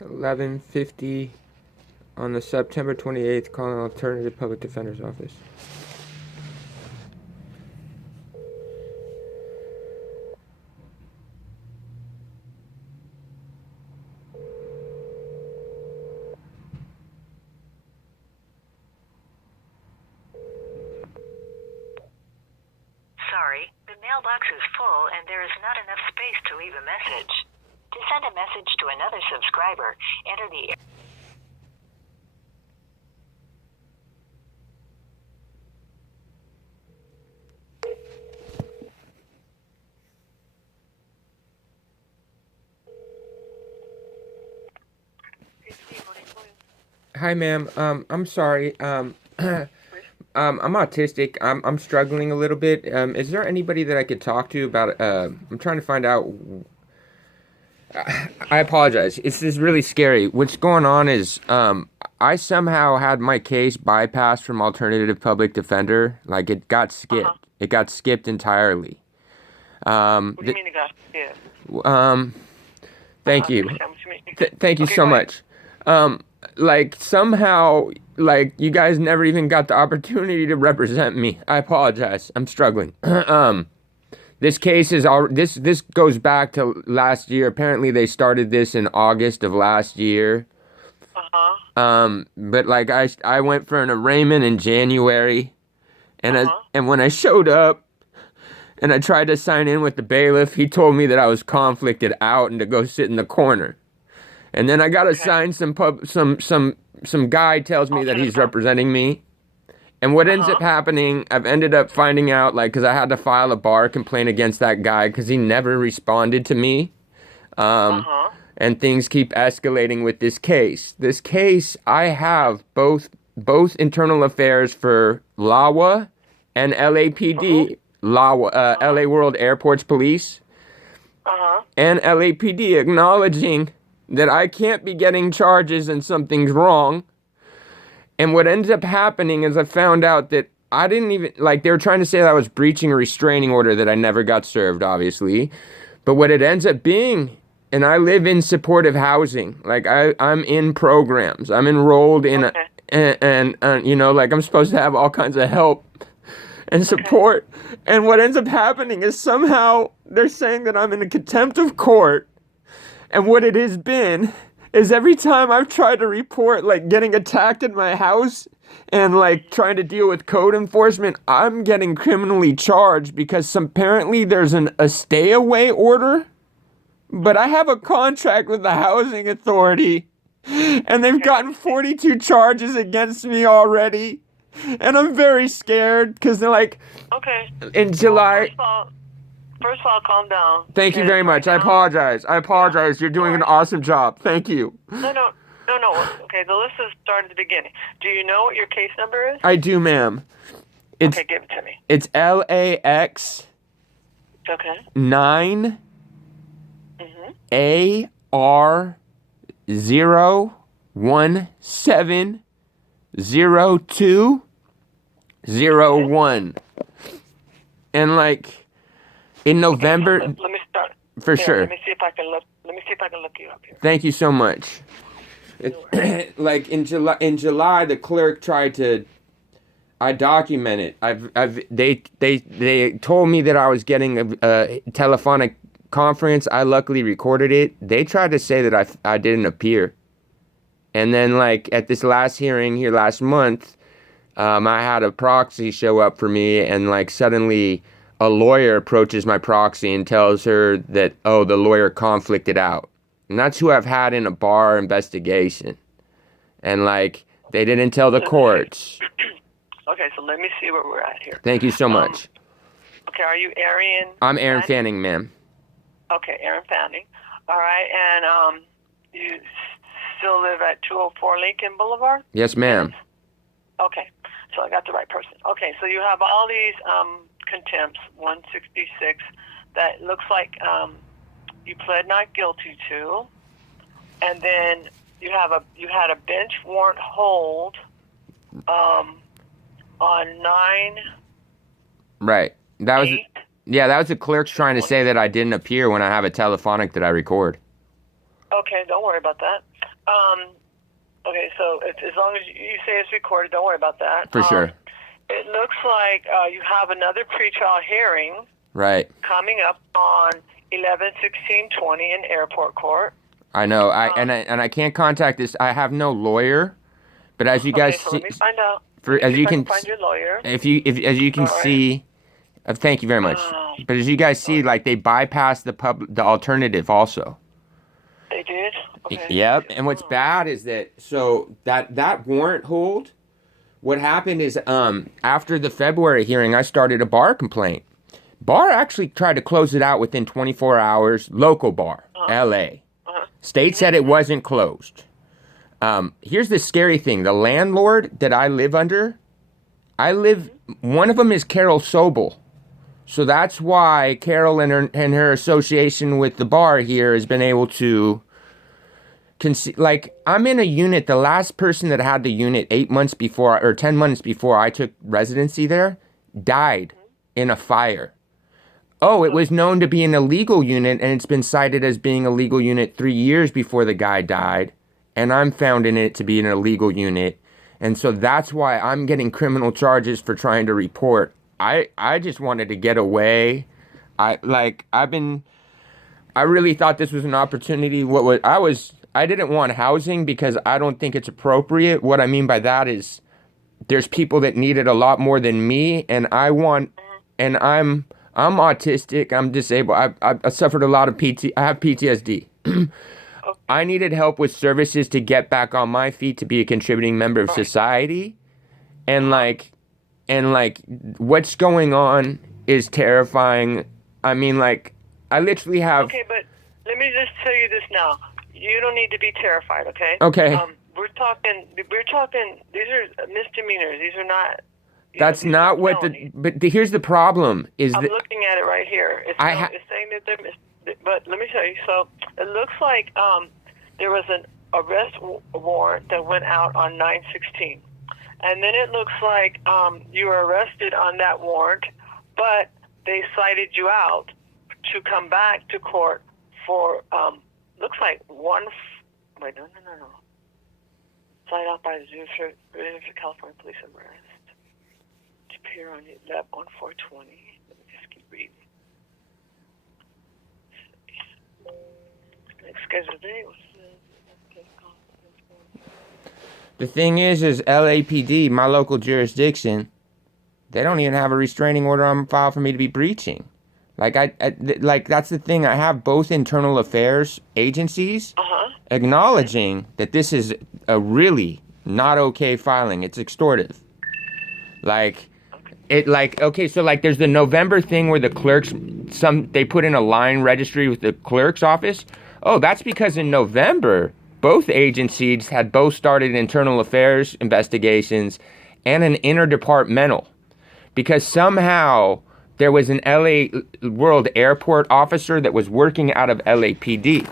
11:50 on the September 28th, calling Alternative Public Defender's Office. Sorry, the mailbox is full and there is not enough space to leave a message. To send a message to another subscriber, enter the... Hi, ma'am. I'm sorry. I'm autistic. I'm struggling a little bit. Is there anybody that I could talk to about? I'm trying to find out. I apologize. This is really scary. What's going on is, I somehow had my case bypassed from Alternative Public Defender. Like it got skipped. It got skipped entirely. What do you mean it got skipped? Thank you. Understand what you mean. Thank you Okay, so go ahead. much. Like somehow, like you guys never even got the opportunity to represent me. I apologize. I'm struggling. This case is all this goes back to last year. Apparently they started this in August of last year. But like I went for an arraignment in January, and and when I showed up and I tried to sign in with the bailiff, he told me that I was conflicted out and to go sit in the corner. And then I got assigned some guy tells me that he's representing me. And what ends up happening, I've ended up finding out, like, because I had to file a bar complaint against that guy because he never responded to me. And things keep escalating with this case. This case, I have both internal affairs for LAWA and LAPD, LAWA, LA World Airports Police, and LAPD acknowledging that I can't be getting charges and something's wrong. And what ends up happening is I found out that I didn't even, like, they were trying to say that I was breaching a restraining order that I never got served, obviously. But what it ends up being, and I live in supportive housing. Like, I'm in programs. I'm enrolled in, and you know, like, I'm supposed to have all kinds of help and support. And what ends up happening is somehow they're saying that I'm in a contempt of court. And what it has been is every time I've tried to report, like, getting attacked in my house and, like, trying to deal with code enforcement, I'm getting criminally charged because apparently there's a stay-away order. But I have a contract with the housing authority, and they've gotten 42 charges against me already. And I'm very scared because they're like, in July... First of all, calm down. Thank you very much. I apologize. You're doing an awesome job. Thank you. No. Okay, so let's just start at the beginning. Do you know what your case number is? I do, ma'am. Okay, give it to me. It's LAX 9 AR 0170201. And like in November, let me start. For sure. Let me see if I can look you up here. Thank you so much. Like in July, the clerk tried to. I document it. They told me that I was getting a telephonic conference. I luckily recorded it. They tried to say that I didn't appear. And then like at this last hearing here last month, I had a proxy show up for me, and like suddenly a lawyer approaches my proxy and tells her that, oh, the lawyer conflicted out. And that's who I've had in a bar investigation. And like, they didn't tell the courts. Okay, so let me see where we're at here. Thank you so much. Okay, are you Arian? I'm Aaron Fanning, ma'am. Okay, Aaron Fanning. All right, and you still live at 204 Lincoln Boulevard? Yes, ma'am. Okay, so I got the right person. Okay, so you have all these contempts, 166, that looks like you pled not guilty to, and then you had a bench warrant hold on 9. Right. That was the clerks trying to say that I didn't appear when I have a telephonic that I record. Okay, don't worry about that. Okay, so as long as you say it's recorded, don't worry about that. For sure. It looks like you have another pretrial hearing Right. coming up on 11/16/20 in airport court. I know. I can't contact this. I have no lawyer, but as you guys so see, let me find out. as you can find your lawyer. if as you can All right. see, thank you very much. But as you guys see, like they bypassed the alternative also. They did? Okay. Yep. And what's bad is that that warrant hold, what happened is after the February hearing, I started a bar complaint. Bar actually tried to close it out within 24 hours. Local bar, LA. State said it wasn't closed. Here's the scary thing. The landlord that I live under, one of them is Carol Sobel. So that's why Carol and her association with the bar here has been able to like, I'm in a unit. The last person that had the unit 8 months before or 10 months before I took residency there died in a fire. Oh, it was known to be an illegal unit, and it's been cited as being a legal unit 3 years before the guy died. And I'm found in it to be an illegal unit. And so that's why I'm getting criminal charges for trying to report. I just wanted to get away. I really thought this was an opportunity. I didn't want housing because I don't think it's appropriate. What I mean by that is there's people that need it a lot more than me, and I'm autistic, I'm disabled. I suffered a lot of I have PTSD. I needed help with services to get back on my feet to be a contributing member of society. And what's going on is terrifying. I mean, like, I literally have... Okay, but let me just tell you this now. You don't need to be terrified, okay? Okay. We're talking, these are misdemeanors. These are not... That's not what here's the problem is I'm that... looking at it right here. It's saying that but let me tell you, so it looks like there was an arrest warrant that went out on 9/16. And then it looks like you were arrested on that warrant, but they cited you out to come back to court for, looks like wait, no. Cited out by the California Police arrest. To appear on 420. Let me just keep reading. Next scheduled date was... The thing is LAPD, my local jurisdiction, they don't even have a restraining order on file for me to be breaching. Like, like that's the thing. I have both internal affairs agencies acknowledging that this is a really not okay filing. It's extortive. So there's the November thing where the clerks, they put in a line registry with the clerk's office. Oh, that's because in November, both agencies had both started internal affairs investigations and an interdepartmental, because somehow there was an LA World Airport officer that was working out of LAPD.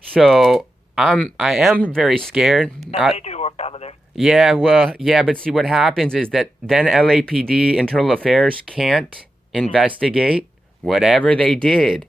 So I am very scared. They do work out of there. Yeah, but see what happens is that then LAPD Internal Affairs can't investigate whatever they did.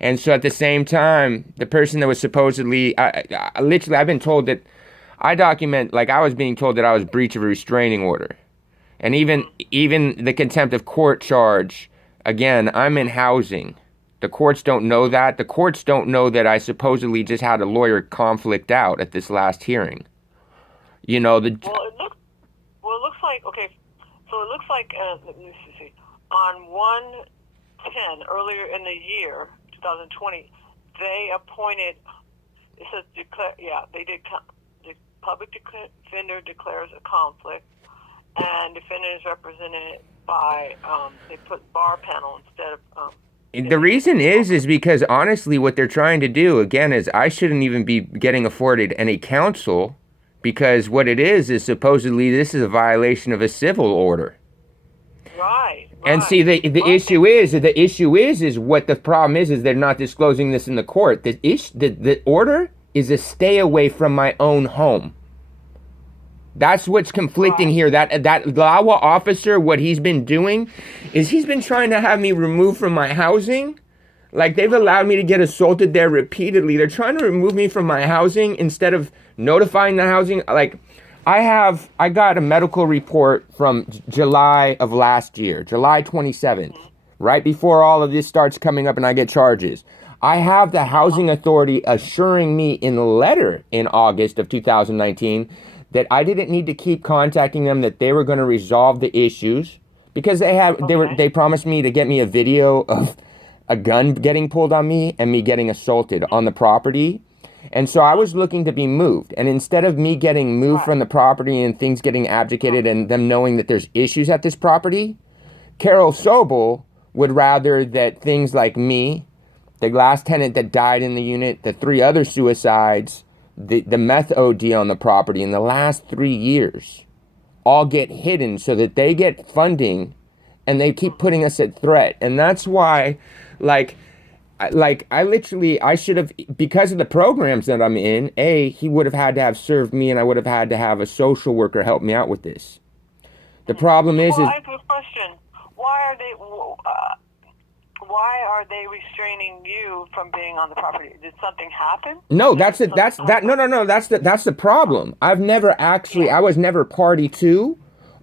And so at the same time, the person that was supposedly, literally, I've been told that I was being told that I was breach of a restraining order. And even the contempt of court charge, again, I'm in housing. The courts don't know that. The courts don't know that I supposedly just had a lawyer conflict out at this last hearing. You know, it looks like, okay, so it looks like, let me see, on 1/10, earlier in the year, 2020, they appointed, it says, the public defender declares a conflict, and defendant is represented by, they put bar panel instead of... The reason is because honestly what they're trying to do, again, is I shouldn't even be getting afforded any counsel, because what it is supposedly this is a violation of a civil order. Right. And see, the issue is what the problem is they're not disclosing this in the court. The order is a stay away from my own home. That's what's conflicting here. That Lawa officer, what he's been doing is he's been trying to have me removed from my housing Like, they've allowed me to get assaulted there repeatedly. They're trying to remove me from my housing instead of notifying the housing. Like, I got a medical report from July of last year, July 27th, right before all of this starts coming up and I get charges. I have the housing authority assuring me in a letter in August of 2019 that I didn't need to keep contacting them, that they were going to resolve the issues because they promised me to get me a video of a gun getting pulled on me and me getting assaulted on the property. And so I was looking to be moved. And instead of me getting moved from the property and things getting abdicated and them knowing that there's issues at this property, Carol Sobel would rather that things like me, the last tenant that died in the unit, the 3 other suicides, the meth OD on the property in the last 3 years all get hidden so that they get funding and they keep putting us at threat. And that's why, I should have, because of the programs that I'm in, he would have had to have served me and I would have had to have a social worker help me out with this. The problem is... Well, I have a question. Why are they restraining you from being on the property? Did something happen? No, that's the problem. I was never party to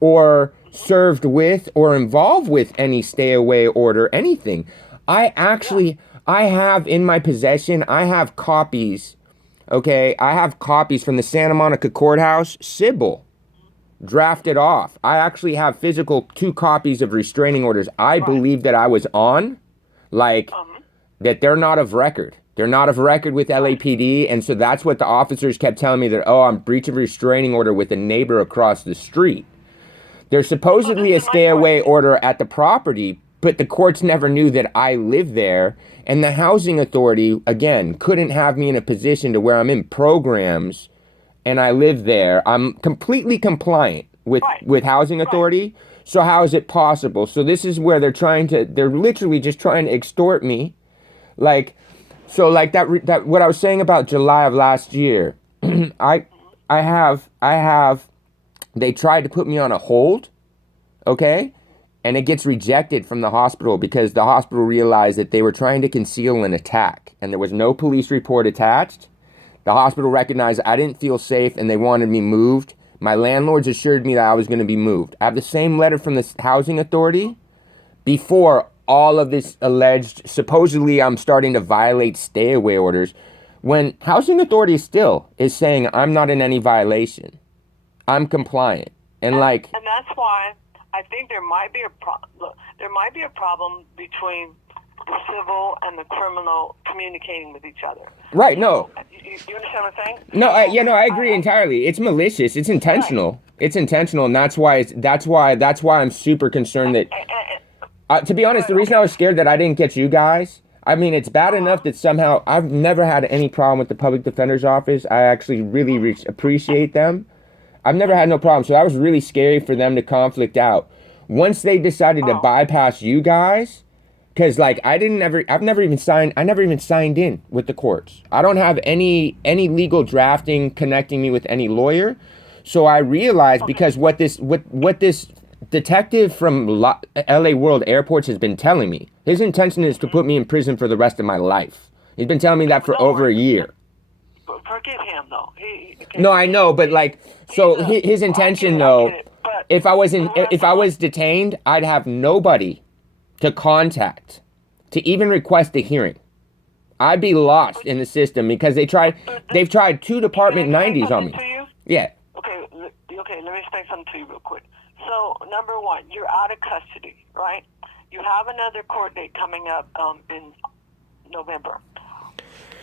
or served with or involved with any stay away order, anything. I have in my possession, I have copies, okay? I have copies from the Santa Monica Courthouse, Sybil, drafted off. I actually have physical 2 copies of restraining orders I believe that I was on, that they're not of record. They're not of record with LAPD, and so that's what the officers kept telling me, that, I'm breach of restraining order with a neighbor across the street. There's supposedly a stay away order at the property, but the courts never knew that I live there, and the housing authority, again, couldn't have me in a position to where I'm in programs and I live there. I'm completely compliant with housing authority, so how is it possible? So this is where they're literally just trying to extort me. That what I was saying about July of last year, they tried to put me on a hold, okay? And it gets rejected from the hospital because the hospital realized that they were trying to conceal an attack and there was no police report attached. The hospital recognized I didn't feel safe and they wanted me moved. My landlords assured me that I was going to be moved. I have the same letter from the housing authority before all of this alleged, supposedly I'm starting to violate stay away orders, when housing authority still is saying I'm not in any violation. I'm compliant. And that's why I think there might be a problem between the civil and the criminal communicating with each other. Right? No. You understand what I'm saying? No. I agree entirely. It's malicious. It's intentional. Right. It's intentional, and that's why I'm super concerned that. To be honest, the reason I was scared that I didn't get you guys. I mean, it's bad enough that somehow I've never had any problem with the public defender's office. I actually really appreciate them. I've never had no problem, so that was really scary for them to conflict out. Once they decided to bypass you guys, because I never even signed in with the courts. I don't have any legal drafting connecting me with any lawyer. So I realized because what this detective from LA World Airports has been telling me, his intention is to put me in prison for the rest of my life. He's been telling me that for over a year. Forgive him, though. No, I know, but his intention, though, if I was detained, I'd have nobody to contact to even request a hearing. I'd be lost in the system because they've tried 2 Department 90s on me. Yeah. Okay, let me explain something to you real quick. So, number 1, you're out of custody, right? You have another court date coming up in November.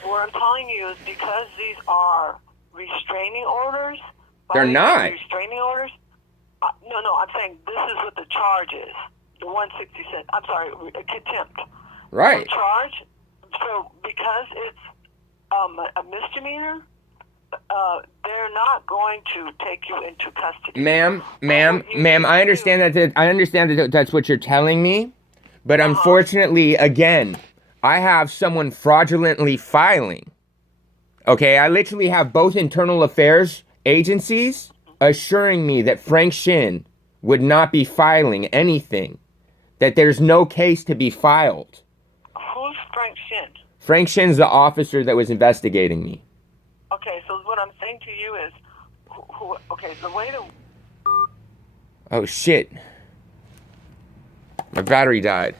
What I'm telling you is because these are restraining orders. They're not. Restraining orders? No, I'm saying this is what the charge is. The 166. I'm sorry, contempt. Right. The charge. So because it's a misdemeanor, they're not going to take you into custody. Ma'am, I understand that that's what you're telling me, but unfortunately, again, I have someone fraudulently filing. Okay, I literally have both internal affairs agencies assuring me that Frank Shin would not be filing anything, that there's no case to be filed. Who's Frank Frank Shin's the officer that was investigating me. Okay, so what I'm saying to you is, okay, the way to... Oh, shit. My battery died.